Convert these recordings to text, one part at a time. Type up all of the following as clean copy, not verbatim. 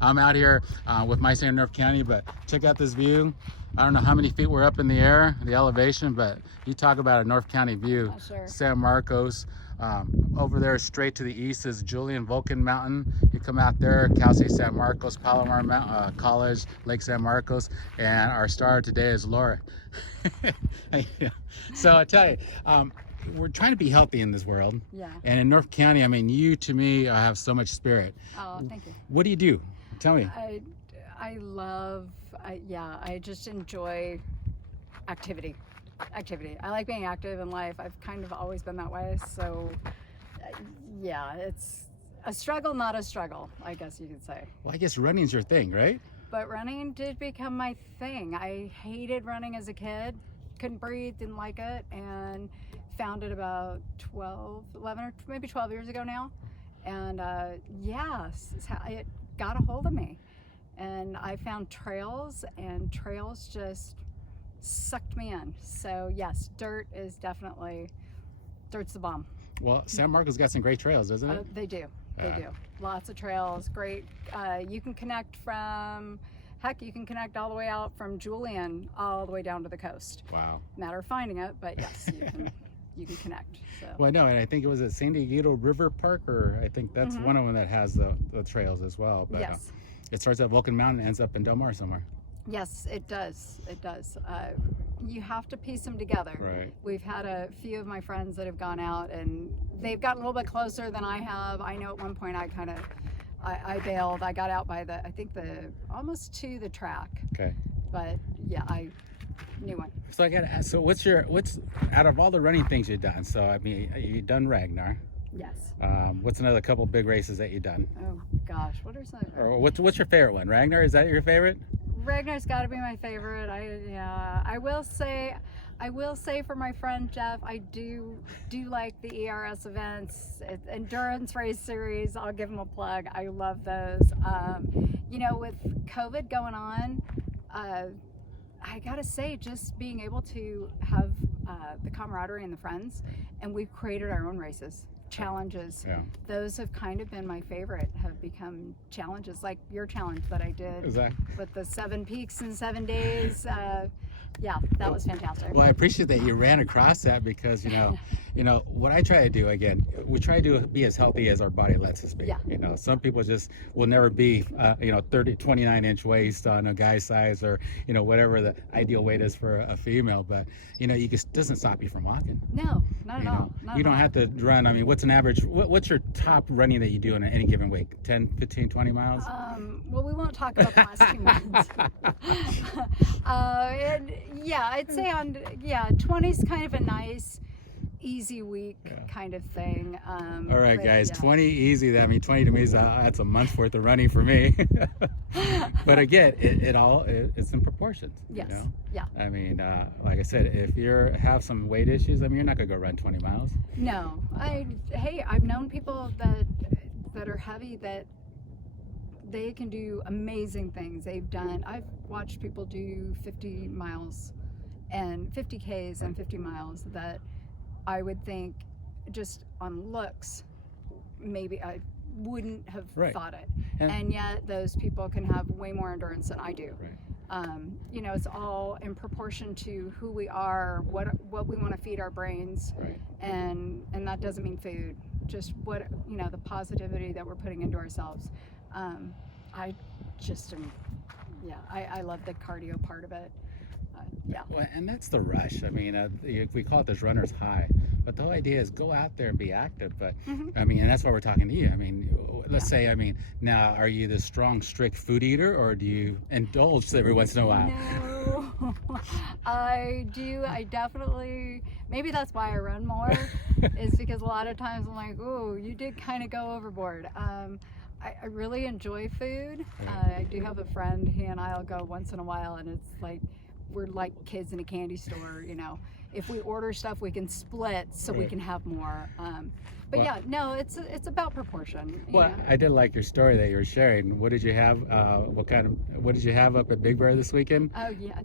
I'm out here with my St. North County, but check out this view. I don't know how many feet we're up in the air, the elevation, but you talk about a North County view. Sure. San Marcos. Over there straight to the east is Julian Vulcan Mountain. You come out there, Cal State San Marcos, Palomar College, Lake San Marcos, and our star today is Lori. So I tell you, we're trying to be healthy in this world. Yeah. And in North County, I mean, you to me have so much spirit. Oh, thank you. What do you do? Tell me. I just enjoy activity. I like being active in life. I've kind of always been that way. So, yeah, it's a struggle, not a struggle, I guess you could say. Well, I guess running's your thing, right? But running did become my thing. I hated running as a kid. Couldn't breathe, didn't like it, and found it about 11 or maybe 12 years ago now. And it got a hold of me. And I found trails, and trails just sucked me in. So yes, dirt's the bomb. Well, San Marcos got some great trails, doesn't it? They do. Lots of trails. Great. You can connect you can connect all the way out from Julian all the way down to the coast. Wow. Matter of finding it, but yes, you can connect. So. Well, no, and I think it was at San Diego River Park, or I think that's one of them that has the trails as well. But Yes. It starts at Vulcan Mountain and ends up in Del Mar somewhere. Yes, it does. You have to piece them together. Right. We've had a few of my friends that have gone out, and they've gotten a little bit closer than I have. I know at one point I bailed. I got out by almost to the track. Okay. But yeah, I knew one. So I got to ask, so what's out of all the running things you've done, so I mean, you've done Ragnar. Yes. What's another couple big races that you've done? Oh gosh, what are some? Or what's your favorite one? Ragnar, is that your favorite? Ragnar's got to be my favorite. I will say for my friend Jeff, I do like the ERS events, endurance race series. I'll give him a plug. I love those. With COVID going on, I gotta say, just being able to have the camaraderie and the friends, and we've created our own races. Challenges. Yeah. Those have kind of been my favorite, have become challenges like your challenge that I did with the 7 peaks in 7 days. Yeah, that was fantastic. Well, I appreciate that you ran across that, because what I try to do, again, we try to be as healthy as our body lets us be. Yeah. Some people just will never be 29-inch waist on a guy's size, or whatever the ideal weight is for a female, but you just doesn't stop you from walking. No, not at all. You don't have to run. I mean, what's an average, what's your top running that you do in any given week? 10, 15, 20 miles? Well, we won't talk about the last 2 months. I'd say 20's kind of a nice, easy week kind of thing. All right, guys, 20 easy. I mean, 20 to me that's a month's worth of running for me. But again, it's in proportions. Yes. Yeah. I mean, like I said, if you have some weight issues, I mean, you're not gonna go run 20 miles. No. I've known people that are heavy, that they can do amazing things. I've watched people do 50 miles and 50 Ks and 50 miles that I would think, just on looks, maybe I wouldn't have thought it. And yet those people can have way more endurance than I do. Right. It's all in proportion to who we are, what we want to feed our brains. Right. And that doesn't mean food, just what, the positivity that we're putting into ourselves. I love the cardio part of it. Yeah. Well, and that's the rush. I mean, we call it this runner's high, but the whole idea is go out there and be active. But I mean, and that's why we're talking to you. I mean, let's say, I mean, now, are you the strong, strict food eater, or do you indulge every once in a while? No, I do. I definitely, maybe that's why I run more, is because a lot of times I'm like, oh, you did kind of go overboard. I really enjoy food. I do have a friend, he and I'll go once in a while, and it's like we're like kids in a candy store. if we order stuff, we can split so we Right. can have more. But Well- yeah, no, it's about proportion. you Well, know. I did like your story that you were sharing. What did you have? What did you have up at Big Bear this weekend? Oh yeah,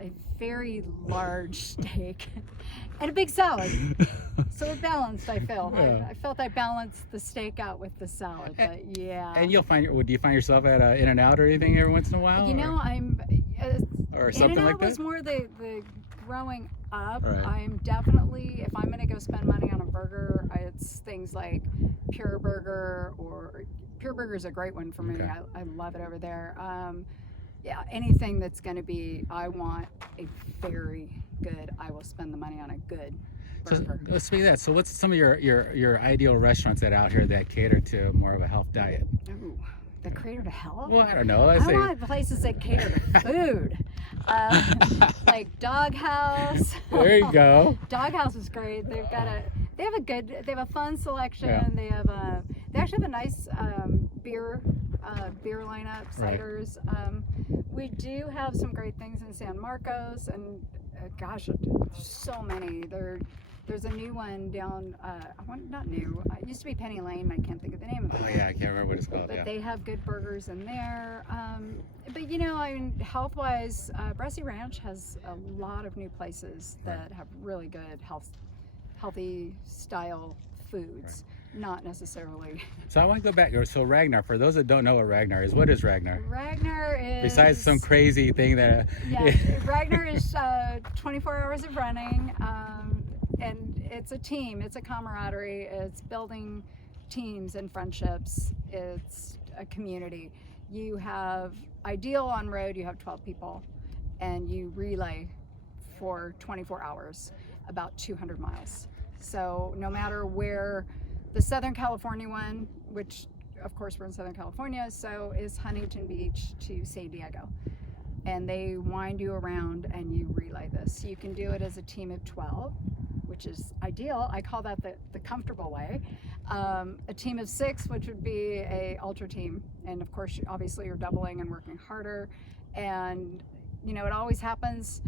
a very large steak and a big salad. So it balanced. I felt. Yeah. I felt I balanced the steak out with the salad. But yeah. And you'll find do you find yourself at In-N-Out or anything every once in a while? You know, I'm. or something like In-N-Out was that? more the growing up. Right. I'm definitely, if I'm gonna go spend money on a burger, it's things like Pure Burger, or Pure Burger is a great one for me. Okay. I love it over there. Yeah, anything that's gonna be, I want a very good. I will spend the money on a good So burger. let's speak of that. So what's some of your ideal restaurants that out here that cater to more of a health diet? Ooh, the Crater to Health. Well, I don't know. I want places that cater to food, like Doghouse. There you go. Doghouse is great. They have a fun selection. Yeah. They actually have a nice beer lineup, Right. ciders. We do have some great things in San Marcos, and gosh, there's so many. There's a new one down. Not new. It used to be Penny Lane. I can't think of the name of it. Oh yeah, I can't remember what it's called. But Yeah. they have good burgers in there. But you know, I mean, health-wise, Bressy Ranch has a lot of new places that have really good healthy style foods. Not necessarily. So I want to go back. So Ragnar, for those that don't know what Ragnar is, what is Ragnar? Ragnar is. Besides some crazy thing that. Yeah, Ragnar is 24 hours of running, and it's a team. It's a camaraderie. It's building teams and friendships. It's a community. You have ideal on road. You have 12 people, and you relay for 24 hours, about 200 miles. So no matter where. The Southern California one, which of course we're in Southern California, so is Huntington Beach to San Diego. And they wind you around and you relay this. You can do it as a team of 12, which is ideal. I call that the comfortable way. A team of 6, which would be a ultra team. And of course, obviously you're doubling and working harder. And you know, it always happens.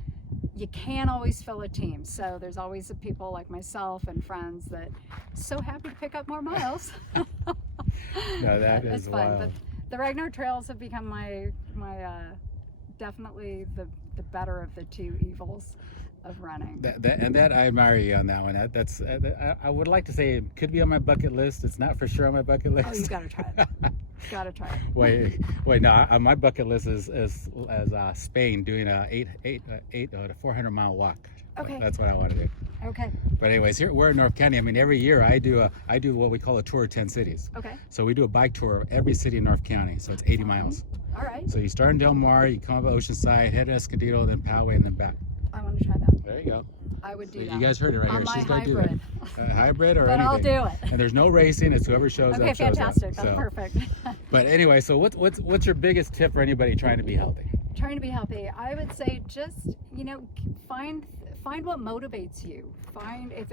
You can't always fill a team, so there's always the people like myself and friends that so happy to pick up more miles. No, that It's is fun. wild. But the Ragnar trails have become my definitely the better of the two evils of running. That I admire you on that one. That's I would like to say it could be on my bucket list. It's not for sure on my bucket list. Oh, you gotta try it. Gotta try it. Wait, no. On my bucket list is Spain, doing a 400-mile walk. Okay. That's what I want to do. Okay. But anyways, here we're in North County. I mean, every year I do what we call a tour of 10 cities. Okay. So we do a bike tour of every city in North County. So it's 80 miles. All right. So you start in Del Mar, you come up Oceanside, head to Escondido, then Poway, and then back. I want to try that. There you go. I would do So that. you guys heard it right On here. my She's going to do hybrid. that. Hybrid or But anything. I'll do it. And there's no racing. It's whoever shows Okay, up shows fantastic. up. That's So- perfect. But anyway, so what's your biggest tip for anybody trying to be healthy? Trying to be healthy, I would say just, you know, find what motivates you. Find if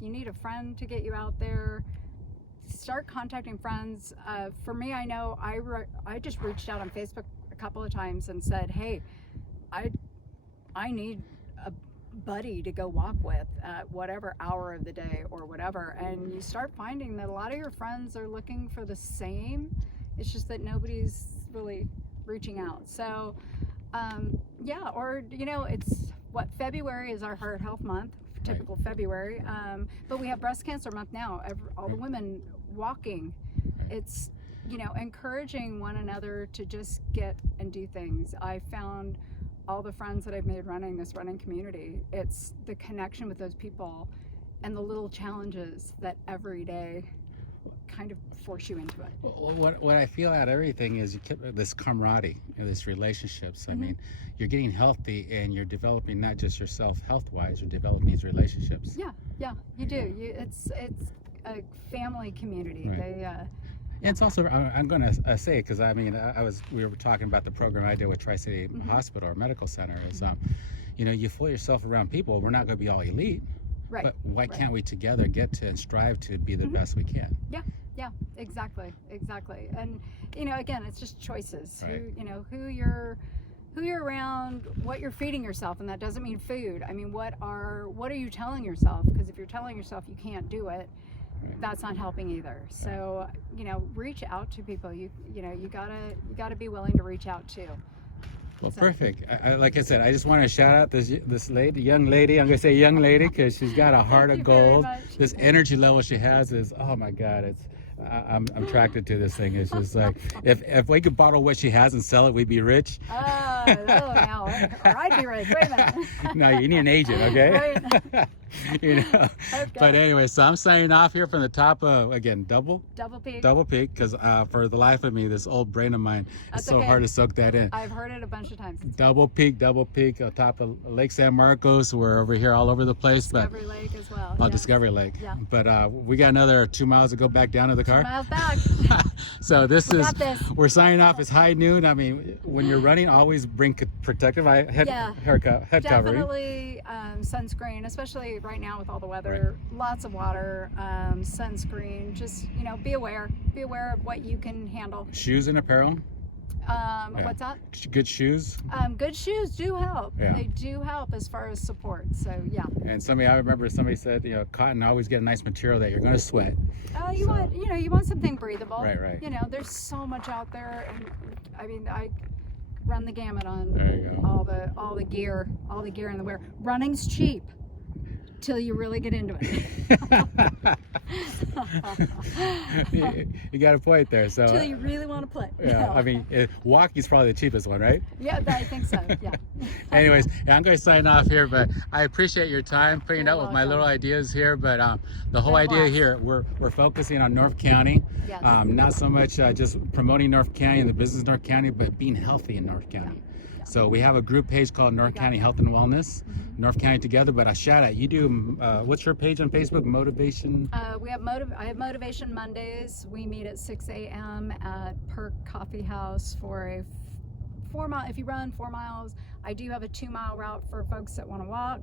you need a friend to get you out there, start contacting friends. For me, I know I just reached out on Facebook a couple of times and said, hey, I need a buddy to go walk with at whatever hour of the day or whatever. And you start finding that a lot of your friends are looking for the same. It's just that nobody's really reaching out. So yeah, or you know, it's February is our Heart Health Month, typical February, but we have Breast Cancer Month now. All the women walking. It's, you know, encouraging one another to just get and do things. I found all the friends that I've made running this running community, it's the connection with those people and the little challenges that every day kind of force you into it. What I feel out of everything is you keep this camaraderie and this relationships. I mean, you're getting healthy and you're developing not just yourself health-wise, you're developing these relationships. Yeah, you do. It's a family community. Right. And it's also, I'm going to say it because I mean, we were talking about the program I did with Tri-City Hospital or Medical Center. Is you know, you fool yourself around people. We're not going to be all elite, Right. but why can't we together get to and strive to be the best we can? Yeah, exactly. And you know, again, it's just choices. Right. Who who you're around, what you're feeding yourself, and that doesn't mean food. I mean, what are you telling yourself? Because if you're telling yourself you can't do it, that's not helping either. So, you know, reach out to people. You know, you gotta be willing to reach out too. Well, perfect. Like I said, I just want to shout out this young lady. I'm gonna say young lady because she's got a heart of gold. This energy level she has is, oh my God, I'm attracted to this thing. It's just like if we could bottle what she has and sell it, we'd be rich. Now, or I'd be rich. Wait a minute. No, you need an agent, okay? Right. You know. Okay. But anyway, so I'm signing off here from the top of, again, Double Peak, because for the life of me, this old brain of mine, it's so hard to soak that in. I've heard it a bunch of times. Double Peak, on top of Lake San Marcos. We're over here all over the place. Discovery Lake as well. Oh, yeah. Discovery Lake. Yeah. But we got another 2 miles to go back down to the car. 2 miles back. So we're signing off. It's high noon. I mean, when you're running, always bring protective head covering. Definitely sunscreen, especially right now with all the weather. Right. Lots of water, sunscreen. Just, you know, be aware of what you can handle. Shoes and apparel. What's that? Good shoes. Good shoes do help. Yeah. They do help as far as support. So yeah. And I remember somebody said, you know, cotton always get a nice material that you're going to sweat. You want something breathable. Right. You know, there's so much out there, and I mean, I run the gamut on all the gear in the wear. Running's cheap till you really get into it. You got a point there. So till you really want to play. Yeah, I mean, walking's probably the cheapest one, right? Yeah, I think so. Yeah. Anyways, I'm going to sign off here, but I appreciate your time putting out with my little ideas here. But the whole idea here, we're focusing on North County. Yes. Not so much just promoting North County and the business of North County, but being healthy in North County. Yeah. So we have a group page called North County Health and Wellness, North County Together. But a shout out, you do, what's your page on Facebook? Motivation? I have Motivation Mondays. We meet at 6 a.m. at Perk Coffee House for a 4 mile. If you run 4 miles, I do have a 2 mile route for folks that want to walk.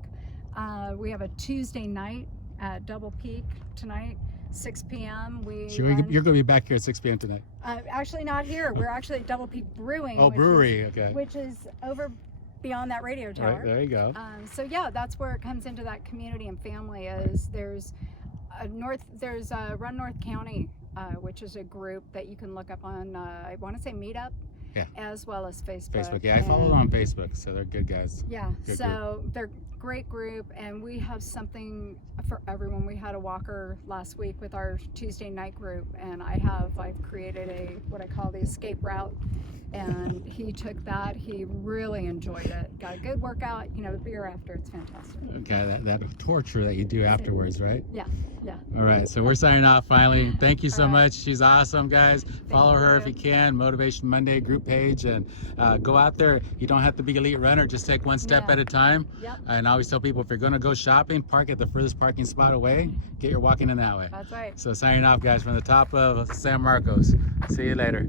We have a Tuesday night at Double Peak tonight. 6 p.m. You're going to be back here at 6 p.m. tonight? Actually not here. We're actually at Double Peak Brewing. Oh, brewery, okay. Which is over beyond that radio tower. Right, there you go. So yeah, that's where it comes into that community and family. There's Run North County, which is a group that you can look up on, I want to say Meetup. Yeah. As well as Facebook. Yeah, I follow them on Facebook, so they're good guys. Yeah, they're great group, and we have something for everyone. We had a walker last week with our Tuesday night group, and I've created what I call the escape route, and he took that. He really enjoyed it. Got a good workout. You know, the beer after, it's fantastic. Okay, that torture that you do afterwards, right? Yeah. All right, so we're signing off finally. Thank you so much. She's awesome, guys. Follow her if you can. Motivation Monday group page, and go out there. You don't have to be an elite runner. Just take one step at a time. Yep. And I always tell people, if you're going to go shopping, park at the furthest parking spot away. Get your walking in that way. That's right. So signing off, guys, from the top of San Marcos. See you later.